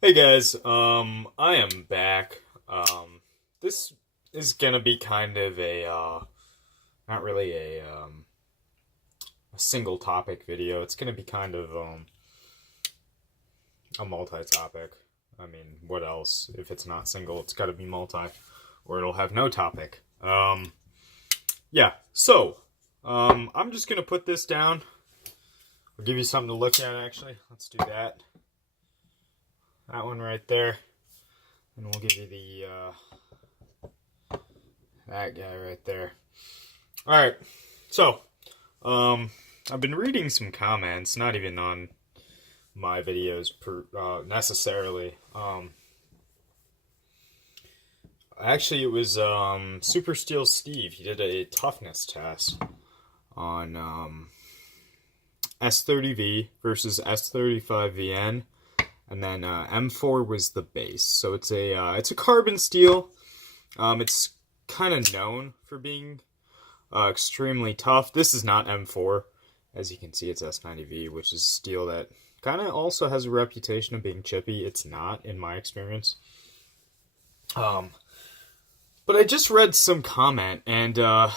Hey guys, I am back. This is gonna be kind of not really a single topic video. It's gonna be kind of a multi-topic. I mean, what else? If it's not single, it's gotta be multi, or it'll have no topic. Yeah. So, I'm just gonna put this down. I'll give you something to look at. Actually, let's do that. That one right there. And we'll give you that guy right there. Alright, so, I've been reading some comments, not even on my videos necessarily. Actually, it was Super Steel Steve. He did a toughness test on S30V versus S35VN. And then M4 was the base. So it's a carbon steel. It's kind of known for being extremely tough. This is not M4. As you can see, it's S90V, which is steel that kind of also has a reputation of being chippy. It's not, in my experience. But I just read some comment, and guy,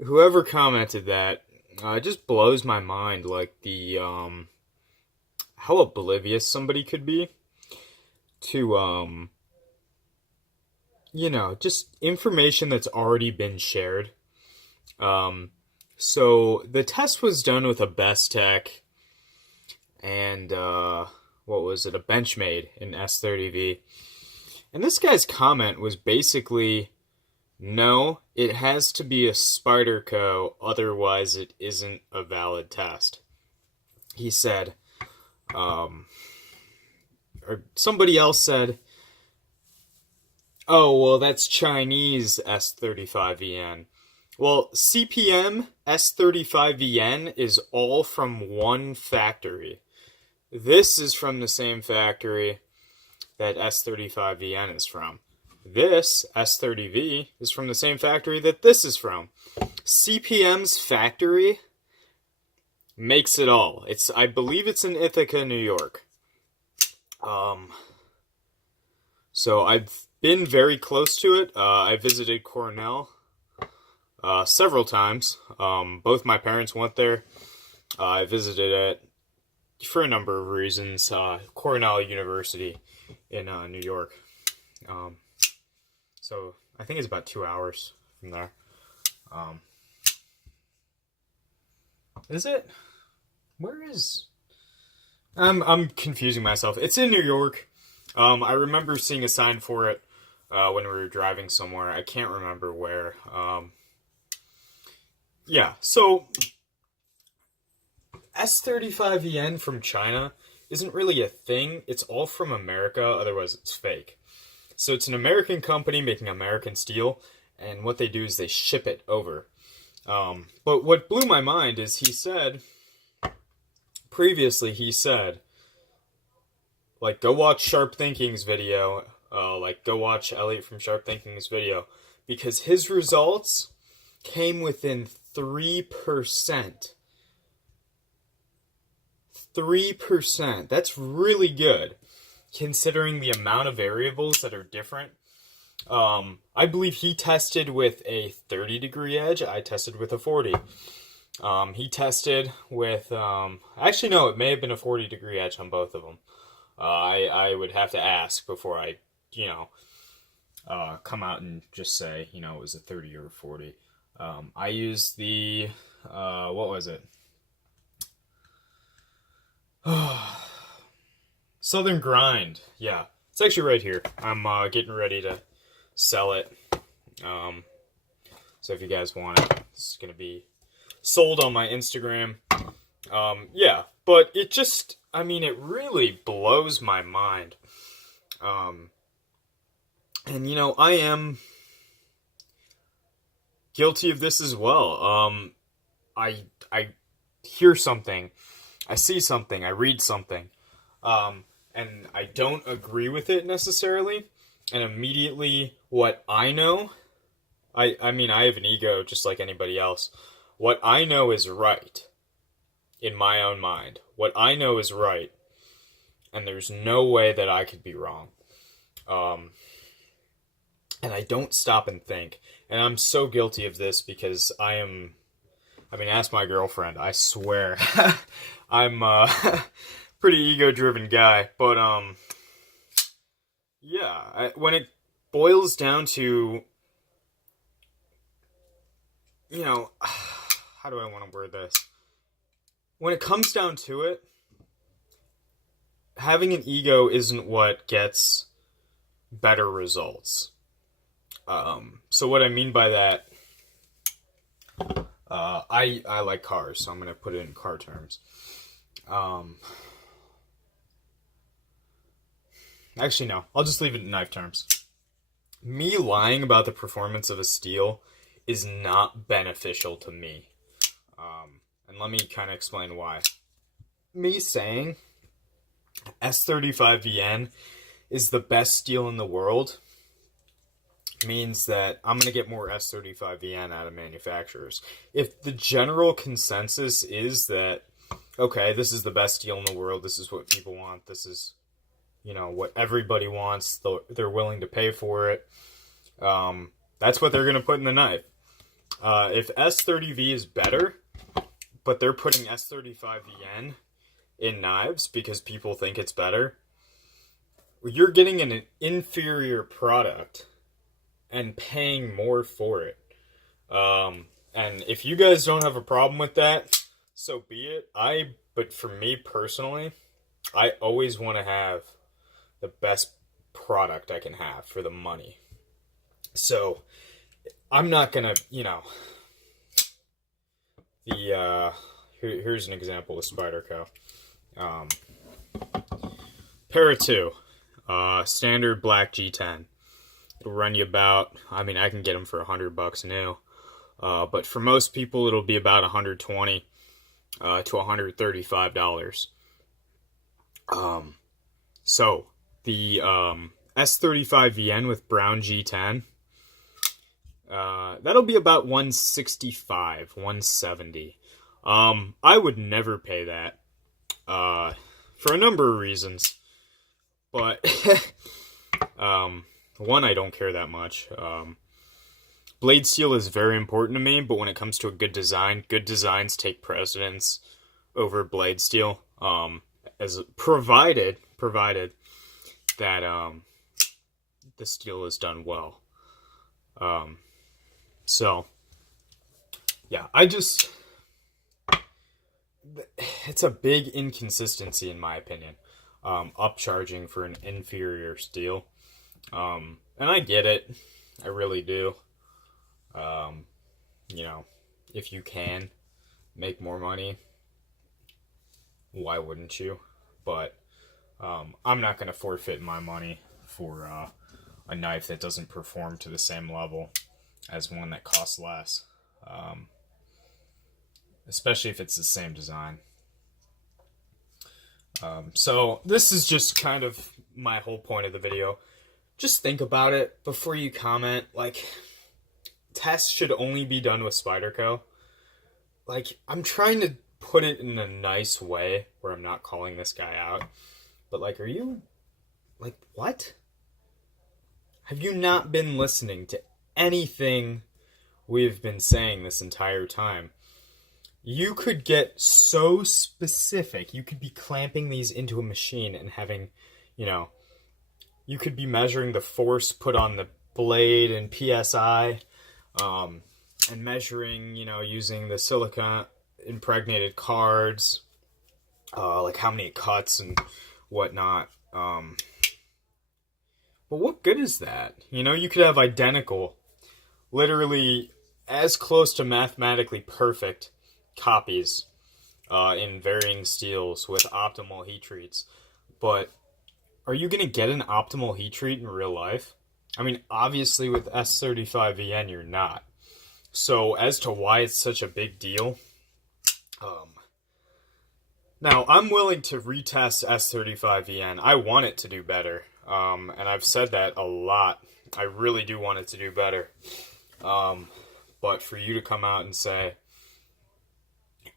whoever commented that, it just blows my mind, like how oblivious somebody could be to just information that's already been shared. So the test was done with a Bestech and what was it, a Benchmade in S30V, and this guy's comment was basically, no, it has to be a Spyderco, otherwise it isn't a valid test. He said, or somebody else said, oh, well, that's Chinese S35VN. Well, CPM S35VN is all from one factory. This is from the same factory that S35VN is from. This, S30V, is from the same factory that this is from. CPM's factory makes it all. I believe it's in Ithaca, New York. So I've been very close to it. I visited Cornell several times. Both my parents went there. I visited it for a number of reasons. Cornell University in New York. So I think it's about 2 hours from there. Is it? Where is? I'm confusing myself. It's in New York. I remember seeing a sign for it when we were driving somewhere. I can't remember where. Yeah. So S35VN from China isn't really a thing. It's all from America. Otherwise, it's fake. So it's an American company making American steel, and what they do is they ship it over. But what blew my mind is he said, like, go watch Sharp Thinking's video, go watch Elliot from Sharp Thinking's video, because his results came within 3%. 3%. That's really good, considering the amount of variables that are different. I believe he tested with a 30-degree edge. I tested with a 40. He tested with, actually, no, it may have been a 40-degree edge on both of them. I would have to ask before I, come out and just say, it was a 30 or a 40. I used the, what was it? Southern Grind. Yeah, it's actually right here. I'm getting ready to sell it. So if you guys want it, it's gonna be sold on my Instagram. Yeah, but it just, it really blows my mind. And I am guilty of this as well. I hear something, I see something, I read something, and I don't agree with it necessarily, and immediately what I know, I have an ego just like anybody else. What I know is right in my own mind. What I know is right, and there's no way that I could be wrong. And I don't stop and think. And I'm so guilty of this because ask my girlfriend, I swear. I'm a pretty ego-driven guy, but when it boils down to, how do I want to word this? When it comes down to it, having an ego isn't what gets better results. So what I mean by that, I like cars, so I'm going to put it in car terms. Actually, no. I'll just leave it in knife terms. Me lying about the performance of a steel is not beneficial to me. And let me kind of explain why. Me saying S35VN is the best steel in the world means that I'm going to get more S35VN out of manufacturers. If the general consensus is that, okay, this is the best steel in the world, this is what people want, this is, what everybody wants, they're willing to pay for it, that's what they're going to put in the knife. If S30V is better, but they're putting S35VN in knives because people think it's better, you're getting an inferior product and paying more for it. And if you guys don't have a problem with that, so be it. But for me personally, I always want to have the best product I can have for the money. So I'm not gonna, here's an example with Spyderco. Para 2, standard black G10. It'll run you about, I can get them for $100 new. But for most people, it'll be about $120 to $135. So the S35VN with brown G10, that'll be about $165, $170. I would never pay that for a number of reasons. But one, I don't care that much. Blade steel is very important to me, but when it comes to a good designs take precedence over blade steel. As provided that the steel is done well. So yeah, it's a big inconsistency in my opinion. Upcharging for an inferior steel. And I get it. I really do. If you can make more money, why wouldn't you? But I'm not going to forfeit my money for a knife that doesn't perform to the same level as one that costs less. Especially if it's the same design. So this is just kind of my whole point of the video. Just think about it before you comment. Tests should only be done with Spyderco. I'm trying to put it in a nice way where I'm not calling this guy out. But, are you... what? Have you not been listening to anything we've been saying this entire time? You could get so specific. You could be clamping these into a machine and having, you could be measuring the force put on the blade and PSI, and measuring, using the silicone impregnated cards, how many cuts and whatnot. But what good is that? You could have identical, literally as close to mathematically perfect copies in varying steels with optimal heat treats. But are you going to get an optimal heat treat in real life? Obviously with S35VN you're not. So as to why it's such a big deal, now I'm willing to retest S35VN. I want it to do better, and I've said that a lot. I really do want it to do better. But for you to come out and say,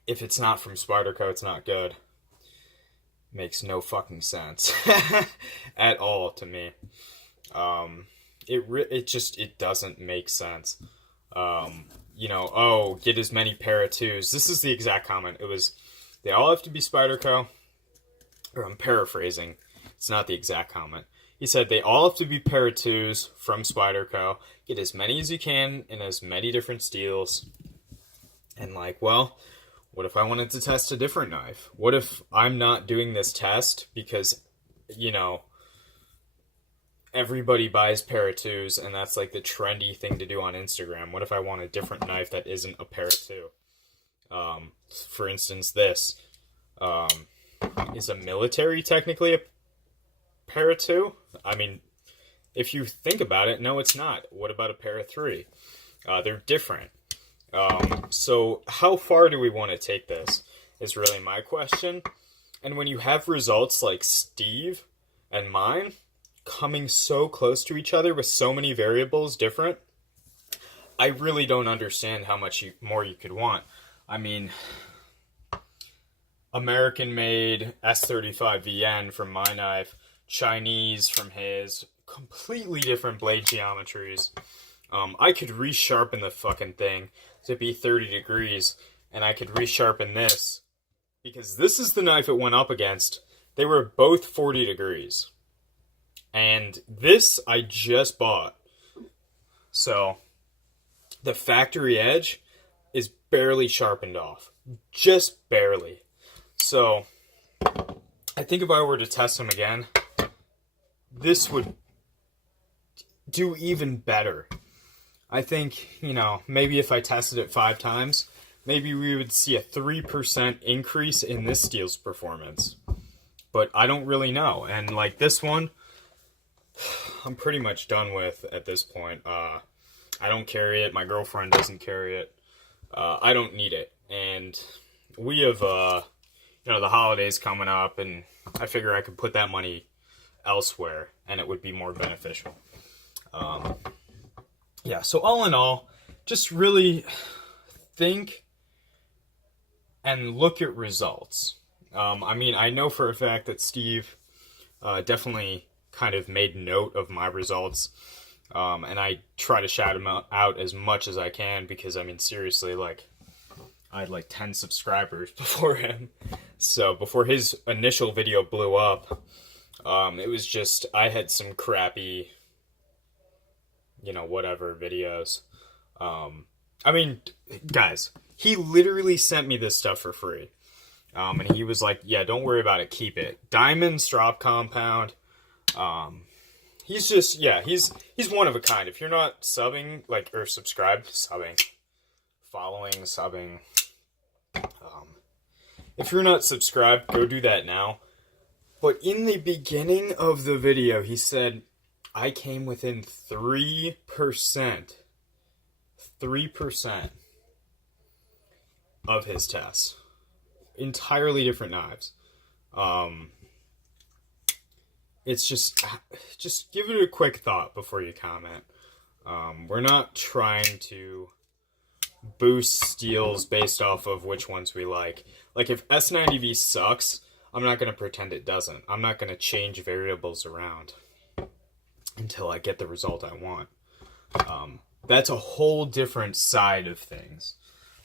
if it's not from Spyderco, it's not good. makes no fucking sense at all to me. It doesn't make sense. Oh, get as many para twos. This is the exact comment. It was, they all have to be Spyderco, or I'm paraphrasing. It's not the exact comment. He said they all have to be para twos from Spyderco. Get as many as you can in as many different steels. And like, well, what if I wanted to test a different knife? What if I'm not doing this test because, everybody buys para twos and that's like the trendy thing to do on Instagram? What if I want a different knife that isn't a para two? For instance, this. Is a military technically a para two? I mean, if you think about it, no, it's not. What about a para three? They're different. So how far do we want to take this is really my question. And when you have results like Steve and mine coming so close to each other with so many variables different, I really don't understand how much more you could want. I mean, American-made S35VN from my knife, Chinese from his, completely different blade geometries. I could resharpen the fucking thing to be 30 degrees, and I could resharpen this, because this is the knife it went up against. They were both 40 degrees. And this I just bought. So, the factory edge is barely sharpened off. Just barely. So, I think if I were to test them again, this would do even better. I think, maybe if I tested it 5 times, maybe we would see a 3% increase in this steel's performance. But I don't really know. And like this one, I'm pretty much done with at this point. I don't carry it. My girlfriend doesn't carry it. I don't need it. And we have, the holidays coming up, and I figure I could put that money elsewhere, and it would be more beneficial. So all in all, just really think and look at results. I know for a fact that Steve definitely kind of made note of my results, and I try to shout him out as much as I can, because, seriously, I had 10 subscribers before him. So before his initial video blew up, it was just, I had some crappy, whatever videos. Guys, he literally sent me this stuff for free. And he was like, yeah, don't worry about it, keep it. Diamond strop compound. He's just, he's one of a kind. If you're not subbing, or subscribed, following, subbing. If you're not subscribed, go do that now. But in the beginning of the video, he said, I came within 3%. 3% of his tests. Entirely different knives. It's just give it a quick thought before you comment. We're not trying to boost steels based off of which ones we like. If S90V sucks, I'm not going to pretend it doesn't. I'm not going to change variables around until I get the result I want. That's a whole different side of things.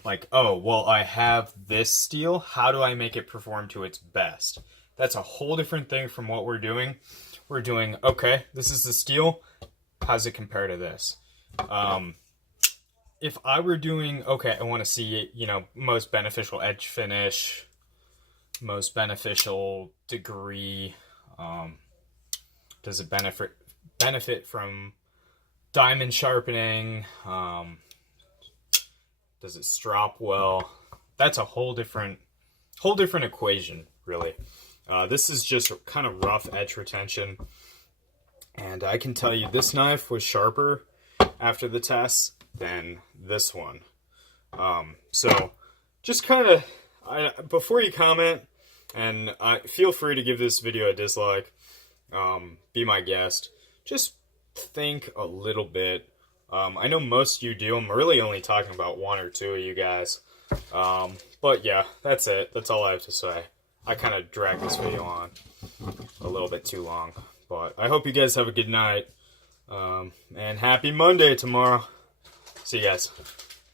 I have this steel. How do I make it perform to its best? That's a whole different thing from what we're doing. We're doing, okay, this is the steel. How's it compare to this? If I were doing, okay, I want to see, most beneficial edge finish, most beneficial degree. Does it benefit from diamond sharpening? Does it strop well? That's a whole different equation, really. This is just kind of rough edge retention. And I can tell you this knife was sharper after the test than this one. So just kind of, before you comment, and feel free to give this video a dislike, be my guest, just think a little bit. I know most of you do. I'm really only talking about 1 or 2 of you guys. But yeah, that's it. That's all I have to say. I kind of dragged this video on a little bit too long. But I hope you guys have a good night. And happy Monday tomorrow. See you guys.